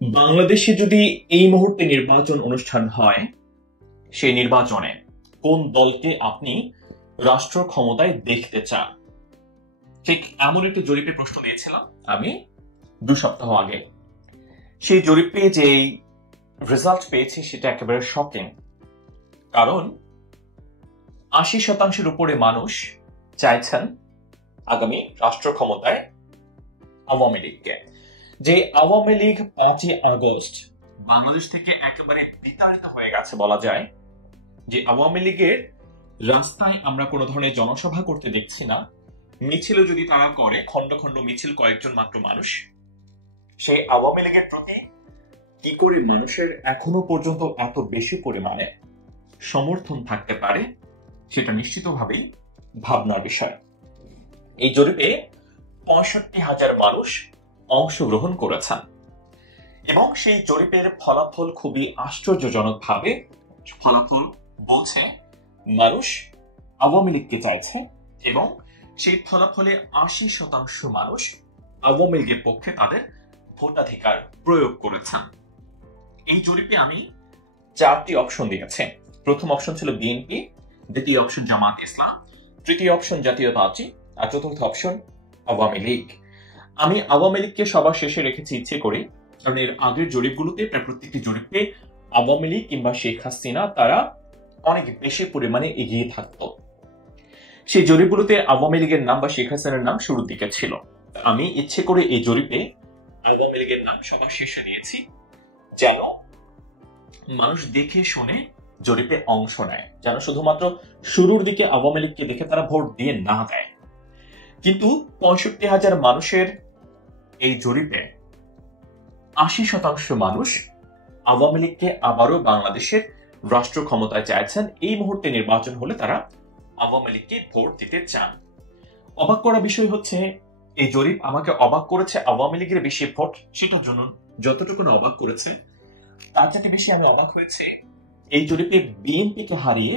বাংলাদেশে যদি এই মুহূর্তে নির্বাচন অনুষ্ঠান হয়, সেই নির্বাচনে কোন দলকে আপনি রাষ্ট্র ক্ষমতায় দেখতে চান? ঠিক এমন একটি জরিপে প্রশ্ন দিয়েছিলাম আমি 2 সপ্তাহ আগে। সেই জরিপে যে রেজাল্ট পেয়েছি সেটা একেবারে শকিং। কারণ 80% উপরে মানুষ চাইছেন আগামী রাষ্ট্র ক্ষমতায় আওয়ামী লীগকে। যে আওয়ামী লীগ 5ই আগস্ট বাংলাদেশ থেকে একেবারে বিতাড়িত হয়ে গেছে বলা যায়। যে আওয়ামী লীগের রাস্তায় আমরা কোনো ধরনের জনসভা করতে দেখছি না, মিছিল যদি তারা করে খন্ড খন্ড মিছিল, কয়েকজন মাত্র মানুষ। সেই আওয়ামী লীগের প্রতি কি করে মানুষের এখনো পর্যন্ত এত বেশি পরিমাণে সমর্থন থাকতে পারে সেটা নিশ্চিতভাবেই ভাবনার বিষয়। এই জরিপে 65,000 মানুষ অংশগ্রহণ করেছেন এবং সেই জরিপের ফলাফল খুবই আশ্চর্যজনক ভাবে ফলাফল বলছে মানুষ আওয়ামী লীগকে চাইছে এবং সেই ফলাফলে 80% মানুষ আওয়ামী লীগের পক্ষে তাদের ভোটাধিকার প্রয়োগ করেছেন। এই জরিপে আমি 4টি অপশন দিয়েছি। প্রথম অপশন ছিল বিএনপি, দ্বিতীয় অপশন জামাত ইসলাম, তৃতীয় অপশন জাতীয় পার্টি আর চতুর্থ অপশন আওয়ামী লীগ। আমি আওয়ামী লীগকে সবার শেষে রেখেছি ইচ্ছে করে, কারণ এর আগের জরিপগুলোতে প্রায় প্রত্যেকটি জরিপে আওয়ামী লীগ কিংবা শেখ হাসিনা তারা অনেক বেশি পরিমাণে এগিয়ে থাকতো। সেই জরিপগুলোতে আওয়ামী লীগের নাম বা শেখ হাসিনার নাম শুরুর দিকে ছিল। আমি ইচ্ছে করে এই জরিপে আওয়ামী লীগের নাম সবার শেষে দিয়েছি, যেন মানুষ দেখে শুনে জরিপে অংশ নেয়, যেন শুধুমাত্র শুরুর দিকে আওয়ামী লীগকে দেখে তারা ভোট দিয়ে না দেয়। কিন্তু 65,000 মানুষের এই জরিপে 80% মানুষ আওয়ামী লীগকে আবারও বাংলাদেশের রাষ্ট্র ক্ষমতায় চাইছেন। এই মুহূর্তে নির্বাচন হলে তারা আওয়ামী লীগকে ভোট দিতে চান। অবাক করা বিষয় হচ্ছে, এই জরিপ আমাকে অবাক করেছে আওয়ামী লীগের বেশি ভোট সেটার জন্য যতটুকু না অবাক করেছে, তার চাইতে বেশি আমি অবাক হয়েছে এই জরিপে বিএনপিকে হারিয়ে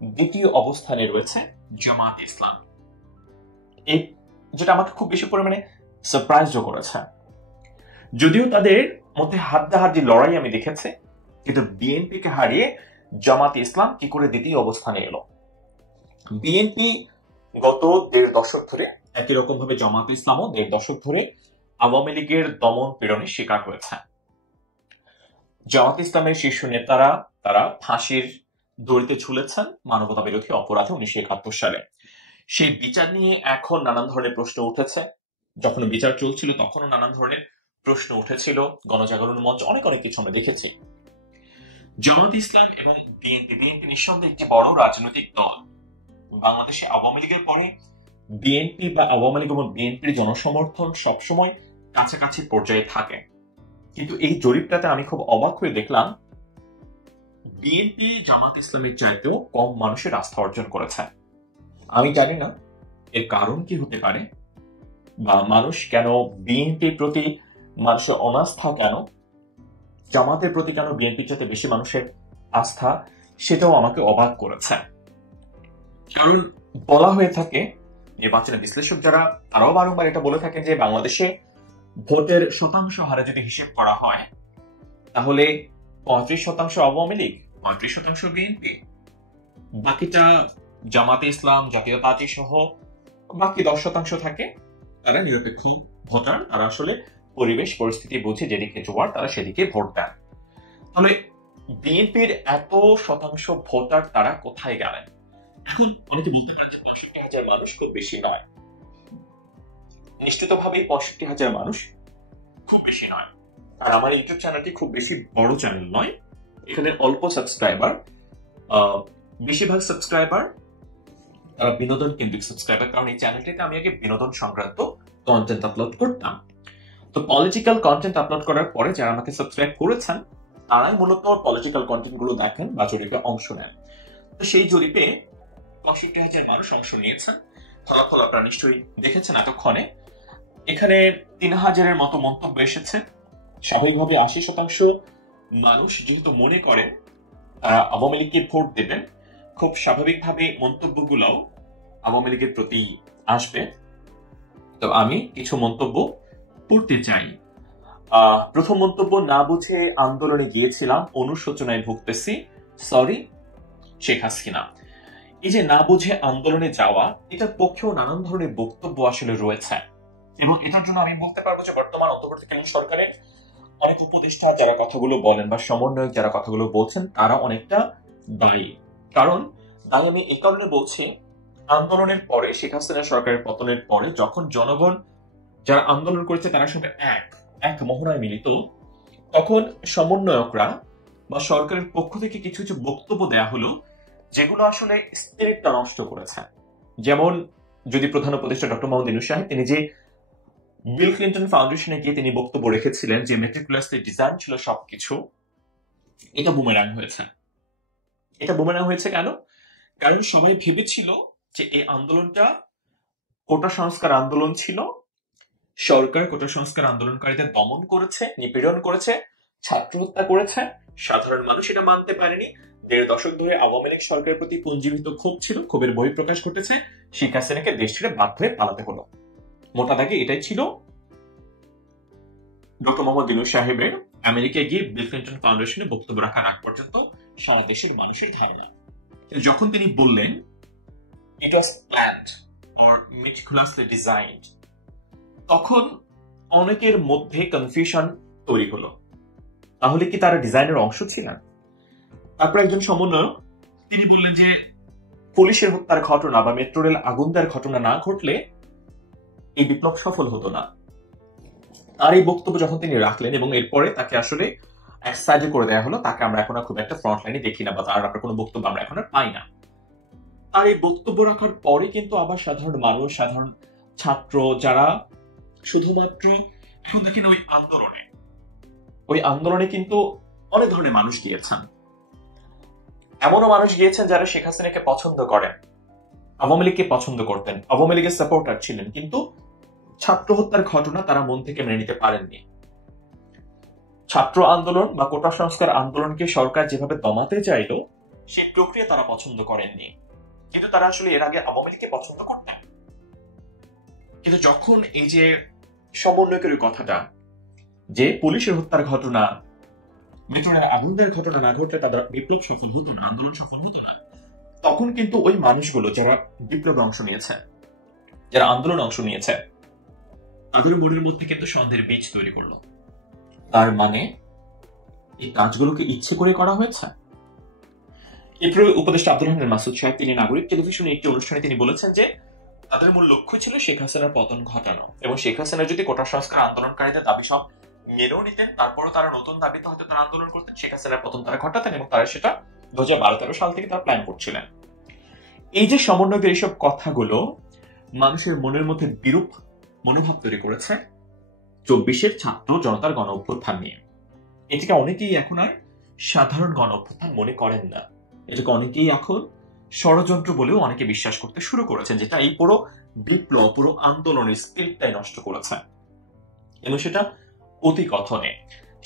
দ্বিতীয় অবস্থানে রয়েছে জামাত ইসলাম। যেটা আমাকে খুব বেশি পরিমাণে সারপ্রাইজও করেছে। যদিও তাদের মধ্যে হাড্ডাহাড্ডি লড়াই আমি দেখেছি, কিন্তু বিএনপিকে হারিয়ে জামাত ইসলাম কি করে দ্বিতীয় অবস্থানে এলো? বিএনপি গত 1.5 দশক ধরে, একই রকম ভাবে জামাত ইসলামও 1.5 দশক ধরে আওয়ামী লীগের দমন পীড়নের শিকার হয়েছে। জামাত ইসলামের শীর্ষ নেতারা তারা ফাঁসির দড়িতে ঝুলেছেন মানবতা বিরোধী অপরাধে 1971 সালে। সেই বিচার নিয়ে এখন নানান ধরনের প্রশ্ন উঠেছে। যখন বিচার চলছিল তখনও নানান ধরনের প্রশ্ন উঠেছিল। গণজাগরণ মঞ্চ অনেক কিছু আমরা দেখেছি। জামাত ইসলাম এবং বিএনপি নিঃসন্দেহে একটি বড় রাজনৈতিক দল। বাংলাদেশে আওয়ামী লীগের পরে বিএনপি বা আওয়ামী লীগ এবং বিএনপির জনসমর্থন সবসময় কাছাকাছি পর্যায়ে থাকে। কিন্তু এই জরিপটাতে আমি খুব অবাক হয়ে দেখলাম বিএনপি জামাত ইসলামের চাইতেও কম মানুষের আস্থা অর্জন করেছে। আমি জানি না এর কারণ কি হতে পারে, বা মানুষ কেন বিএনপির প্রতি মানুষের অনাস্থা, কেন জামাতের প্রতি কেন বিএনপির চাইতে বেশি মানুষের আস্থা, সেটাও আমাকে অবাক করেছে। কারণ বলা হয়ে থাকে, নির্বাচনের বিশ্লেষক যারা তারাও বারংবার এটা বলে থাকেন যে বাংলাদেশে ভোটের শতাংশ হারে যদি হিসেব করা হয় তাহলে 35% আওয়ামী লীগ, 35% বিএনপি, বাকিটা জামাতে ইসলাম, জাতীয় পার্টি সহ বাকি 10% থাকে তারা নিরপেক্ষ ভোটার। তারা আসলে পরিবেশ পরিস্থিতি বুঝে যেদিকে জোয়ার তারা সেদিকে ভোট দেন। তাহলে বিএনপির এত শতাংশ ভোটার তারা কোথায় গেলেন? এখন অনেকে বলতে পারছে 65,000 মানুষ খুব বেশি নয়। নিশ্চিতভাবে 65,000 মানুষ খুব বেশি নয়। আর আমার ইউটিউব চ্যানেলটি খুব বেশি বড় চ্যানেল নয়। এখানে অল্প সাবস্ক্রাইবার, বেশিরভাগ সাবস্ক্রাইবার বিনোদন কেন্দ্রিক সাবস্ক্রাইবার, কারণ এই চ্যানেলটিতে আমি আগে বিনোদন সংক্রান্ত কন্টেন্ট আপলোড করতাম। তো পলিটিক্যাল কন্টেন্ট আপলোড করার পরে যারা আমাকে সাবস্ক্রাইব করেছেন তারাই মূলত পলিটিক্যাল কন্টেন্ট গুলো দেখেন বা জরিপে অংশ নেন। তো সেই জরিপে 65,000 মানুষ অংশ নিয়েছেন। ফলাফল আপনারা নিশ্চয়ই দেখেছেন এতক্ষণে। এখানে 3,000-এর মতো মন্তব্য এসেছে। স্বাভাবিকভাবে 80% মানুষ যেহেতু মনে করেন আওয়ামী লীগকে ভোট দেবেন, খুব স্বাভাবিকভাবে মন্তব্যগুলোও আওয়ামী লীগের প্রতি আসবে। তো আমি কিছু মন্তব্য পড়তে চাই। প্রথম মন্তব্য, না বুঝে আন্দোলনে গিয়েছিলাম, অনুশোচনায় ভুগতেছি, সরি শেখ হাসিনা। এই যে না বুঝে আন্দোলনে যাওয়া, এটার পক্ষেও নানান ধরনের বক্তব্য আসলে রয়েছে, এবং এটার জন্য আমি বলতে পারবো যে বর্তমান অন্তর্বর্তীকালীন সরকারের অনেক উপদেষ্টা যারা কথাগুলো বলেন বা সমন্বয়ক যারা কথাগুলো বলছেন তারা অনেকটা দায়ী। কারণ দায়ী আমি এই কারণে বলছি, আন্দোলনের পরে, শেখ হাসিনা সরকারের পতনের পরে যখন জনগণ যারা আন্দোলন করেছে তারা সবাই এক মহড়ায় মিলিত, তখন সমন্বয়করা বা সরকারের পক্ষ থেকে কিছু কিছু বক্তব্য দেয়া হলো যেগুলো আসলে স্পিরিটটা নষ্ট করেছে। যেমন যদি প্রধান উপদেষ্টা ডক্টর মোহাম্মদ ইউনূস সাহেব তিনি যে বিল ক্লিন্টন ফাউন্ডেশনে গিয়ে তিনি বক্তব্য রেখেছিলেন যে মেট্রিকুলাসলি ডিজাইন ছিল সবকিছু, এটা বুমেরাং হয়েছে। এটা বুমেরাং হয়েছে কেন? কারণ সবাই ভেবেছিল যে এই আন্দোলনটা কোটা সংস্কার আন্দোলন ছিল, সরকার কোটা সংস্কার আন্দোলনকারীদের দমন করেছে, নিপীড়ন করেছে, ছাত্র হত্যা করেছে, সাধারণ মানুষ এটা মানতে পারেনি। 1.5 দশক ধরে আওয়ামী লীগ সরকারের প্রতি পুঞ্জীভূত ক্ষোভ ছিল, ক্ষোভের বহিঃপ্রকাশ ঘটেছে, শেখ হাসিনাকে দেশ ছেড়ে বাধ্য হয়ে পালাতে হলো। মোটা দাগে এটাই ছিল ডক্টর মোহাম্মদ ইউনূস সাহেবের আমেরিকায় গিয়ে বিল ক্লিন্টন ফাউন্ডেশনে বক্তব্য রাখার আগ পর্যন্ত সারা দেশের মানুষের ধারণা। যখন তিনি বললেন ইট ওয়াজ প্ল্যান্ড অর মেটিকুলাসলি ডিজাইনড, তখন অনেকের মধ্যে কনফিউশন তৈরি হলো, তাহলে কি তারা ডিজাইনের অংশ ছিলেন? তারপর একজন সমন্বয়ক তিনি বললেন যে পুলিশের হত্যার ঘটনা বা মেট্রো রেল আগুন দেওয়ার ঘটনা না ঘটলে এই বিপ্লব সফল হতো না। আর এই বক্তব্য যখন তিনি রাখলেন এবং এরপরে তাকে আসলে এক সাইডে করে দেওয়া হলো, তাকে আমরা এখন আর খুব একটা ফ্রন্ট লাইনে দেখি না বা তার আপনার কোনো বক্তব্য আমরা এখন আর পাই না। আর এই বক্তব্য রাখার পরে কিন্তু আবার সাধারণ মানুষ, সাধারণ ছাত্র যারা শুধুমাত্র এখন দেখেন ওই আন্দোলনে কিন্তু অনেক ধরনের মানুষ গিয়েছেন। এমনও মানুষ গিয়েছেন যারা শেখ হাসিনাকে পছন্দ করেন, আওয়ামী লীগকে পছন্দ করতেন, আওয়ামী লীগের সাপোর্টার ছিলেন, কিন্তু ছাত্র হত্যার ঘটনা তারা মন থেকে মেনে নিতে পারেননি। ছাত্র আন্দোলন বা কোটা সংস্কার আন্দোলনকে সরকার যেভাবে দমাতে চাইল সেই প্রক্রিয়া তারা পছন্দ করেননি, কিন্তু তারা আসলে এর আগে আওয়ামী লীগকে পছন্দ করতেন। কিন্তু যখন এই যে সমন্বয়কের কথাটা যে পুলিশের হত্যার ঘটনা, মেট্রো রেল আগুন দেওয়ার ঘটনা না ঘটলে তাদের বিপ্লব সফল হতো না, আন্দোলন সফল হতো না, তখন কিন্তু ওই মানুষগুলো যারা বিপ্লবে অংশ নিয়েছে, যারা আন্দোলন অংশ নিয়েছে, তাদের মনের মধ্যে কিন্তু সন্দেহের বীজ তৈরি করলো। তার মানে এই কাজগুলোকে ইচ্ছে করে করা হয়েছে। এরপরে উপদেষ্টা আব্দুর রহমান মাসুদ সাহেব তিনি নাগরিক টেলিভিশনে একটি অনুষ্ঠানে তিনি বলেছেন যে তাদের মূল লক্ষ্য ছিল শেখ হাসিনার পতন ঘটানো, এবং শেখ হাসিনা যদি কোটা সংস্কার আন্দোলনকারীদের দাবি সব মেনেও নিতেন, তারপরও তারা নতুন দাবিতে হয়তো তারা আন্দোলন করতেন, শেখ হাসিনার পতন তারা ঘটাতেন, এবং তারা সেটা 2012-13 সাল থেকে তারা প্ল্যান করছিলেন। এই যে সমন্বয়কের এইসব কথাগুলো মানুষের মনের মধ্যে বিরূপ মনোভাব তৈরি করেছে 24-এর ছাত্র জনতার গণ অভ্যুত্থান নিয়ে। এটাকে অনেকেই এখন আর সাধারণ গণ অভ্যুত্থান মনে করেন না, এটাকে অনেকেই এখন ষড়যন্ত্র বলেও অনেকে বিশ্বাস করতে শুরু করেছেন, যেটা এই পুরো বিপ্লব, পুরো আন্দোলনের স্পিরিটটাই নষ্ট করেছে। এবং সেটা অতি কথনে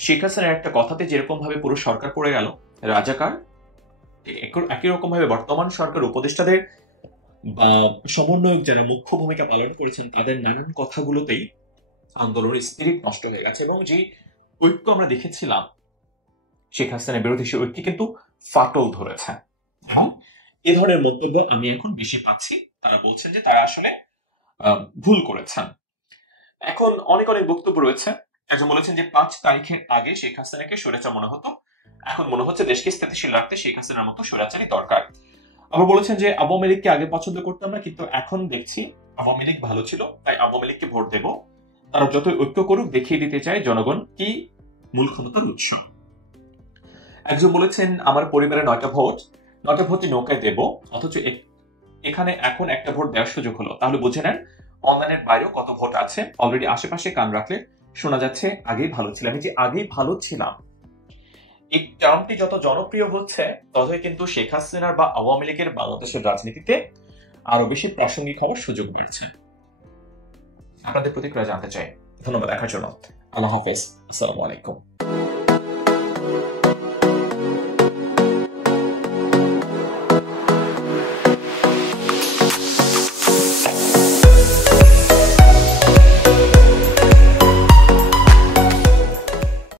শেখ হাসিনার একটা কথাতে যেরকম ভাবে পুরো সরকার পড়ে গেল রাজাকার, একই রকম ভাবে বর্তমান সরকার উপদেষ্টাদের বা সমন্বয়ক যারা মুখ্য ভূমিকা পালন করেছেন তাদের নানান কথাগুলোতেই আন্দোলনের স্পিরিট নষ্ট হয়ে গেছে, এবং যে ঐক্য আমরা দেখেছিলাম শেখ হাসিনার বিরোধী সে ঐক্য কিন্তু ফাটল ধরেছে। এবং এ ধরনের মন্তব্য আমি এখন বেশি পাচ্ছি, তারা বলছেন যে তারা আসলে ভুল করেছেন। এখন অনেক বক্তব্য রয়েছে, একজন বলেছেন যে 5 তারিখের আগে শেখ হাসিনাকে স্বৈরাচার মনে হতো, এখন মনে হচ্ছে দেশকে স্থিতিশীল রাখতে শেখ হাসিনার মতো স্বৈরাচারই দরকার। আবার বলেছেন যে আওয়ামী লীগকে আগে পছন্দ করতাম না, কিন্তু এখন দেখছি আওয়ামী লীগ ভালো ছিল, তাই আওয়ামী লীগকে ভোট দেব। তারা যত ঐক্য করুক দেখিয়ে দিতে চায় জনগণ কি মূল ক্ষমতার উৎস। একজন বলেছেন আমার পরিবারে 9টা ভোটই নৌকায় দেব, অথচ এখানে এখন একটা ভোট দেওয়ার সুযোগ হলো, তাহলে বুঝে নেন অনলাইনের বাইরেও কত ভোট আছে। অলরেডি আশেপাশে কান রাখলে শোনা যাচ্ছে আগেই ভালো ছিলাম। এই যে আগেই ভালো ছিলাম এই টার্মটি যত জনপ্রিয় হচ্ছে ততই কিন্তু শেখ হাসিনার বা আওয়ামী লীগের বাংলাদেশের রাজনীতিতে আরো বেশি প্রাসঙ্গিক হওয়ার সুযোগ বাড়ছে। আপনাদের প্রতিক্রিয়া জানতে চাই। ধন্যবাদ দেখার জন্য। আল্লাহ হাফেজ। আসসালামু আলাইকুম।